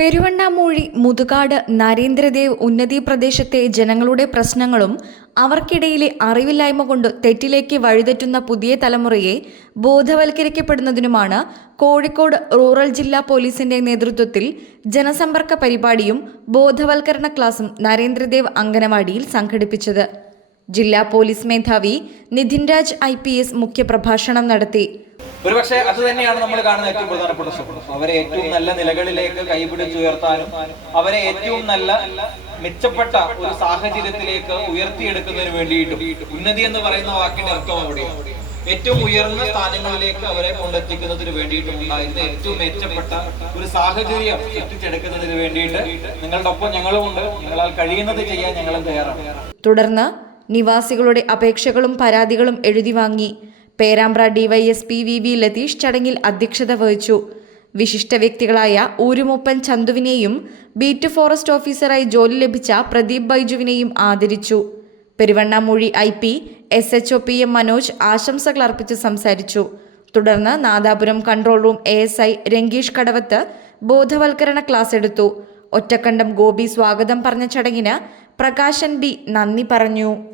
പെരുവണ്ണാമൂഴി മുതുകാട് നരേന്ദ്രദേവ് ഉന്നതി പ്രദേശത്തെ ജനങ്ങളുടെ പ്രശ്നങ്ങളും അവർക്കിടയിലെ അറിവില്ലായ്മ കൊണ്ട് തെറ്റിലേക്ക് വഴിതെറ്റുന്ന പുതിയ തലമുറയെ ബോധവൽക്കരിക്കപ്പെടുന്നതിനുമാണ് കോഴിക്കോട് റൂറൽ ജില്ലാ പോലീസിന്റെ നേതൃത്വത്തിൽ ജനസമ്പർക്ക പരിപാടിയും ബോധവൽക്കരണ ക്ലാസും നരേന്ദ്രദേവ് അംഗനവാടിയിൽ സംഘടിപ്പിച്ചത്. ജില്ലാ പോലീസ് മേധാവി നിതിൻ രാജ് ഐ മുഖ്യപ്രഭാഷണം നടത്തി. ഒരുപക്ഷെ അത് തന്നെയാണ് നമ്മൾ കാണുന്ന ഏറ്റവും പ്രധാനപ്പെട്ട സ്വപ്നം. അവരെ ഏറ്റവും നല്ല നിലകളിലേക്ക് കൈപിടിച്ചുയർത്താനും അവരെ ഏറ്റവും നല്ല മെച്ചപ്പെട്ട ഒരു സാഹചര്യത്തിലേക്ക് ഉയർത്തിയെടുക്കുന്നതിന് വേണ്ടിയിട്ടും. ഉന്നതി എന്ന് പറയുന്ന വാക്കിന്റെ അർത്ഥം അവിടെയാണ്. ഏറ്റവും ഉയർന്ന സ്ഥാനങ്ങളിലേക്ക് അവരെ കൊണ്ടെത്തിക്കുന്നതിന് വേണ്ടിയിട്ടും ഉണ്ടായിരുന്ന ഏറ്റവും മെച്ചപ്പെട്ട ഒരു സാഹചര്യം എത്തിച്ചെടുക്കുന്നതിന് വേണ്ടിയിട്ട് നിങ്ങളുടെ ഒപ്പം ഞങ്ങളും ഉണ്ട്. നിങ്ങളാൽ കഴിയുന്നത് ചെയ്യാൻ ഞങ്ങളും തയ്യാറാണ്. തുടർന്ന് നിവാസികളുടെ അപേക്ഷകളും പരാതികളും എഴുതി വാങ്ങി Perambra DYSP V V Latheesh ചടങ്ങിൽ അധ്യക്ഷത വഹിച്ചു. വിശിഷ്ട വ്യക്തികളായ ഊരുമൂപ്പൻ ചന്തുവിനെയും ബീറ്റ് ഫോറസ്റ്റ് ഓഫീസറായി ജോലി ലഭിച്ച പ്രദീപ് ബൈജുവിനെയും ആദരിച്ചു. Peruvannamuzhi I P S H O P M Manoj ആശംസകൾ അർപ്പിച്ച് സംസാരിച്ചു. തുടർന്ന് Nadapuram control room A S I Rangeesh Kadavath ബോധവൽക്കരണ ക്ലാസ് എടുത്തു. ഒറ്റക്കണ്ടം ഗോപി സ്വാഗതം പറഞ്ഞ ചടങ്ങിന് പ്രകാശൻ ബി നന്ദി പറഞ്ഞു.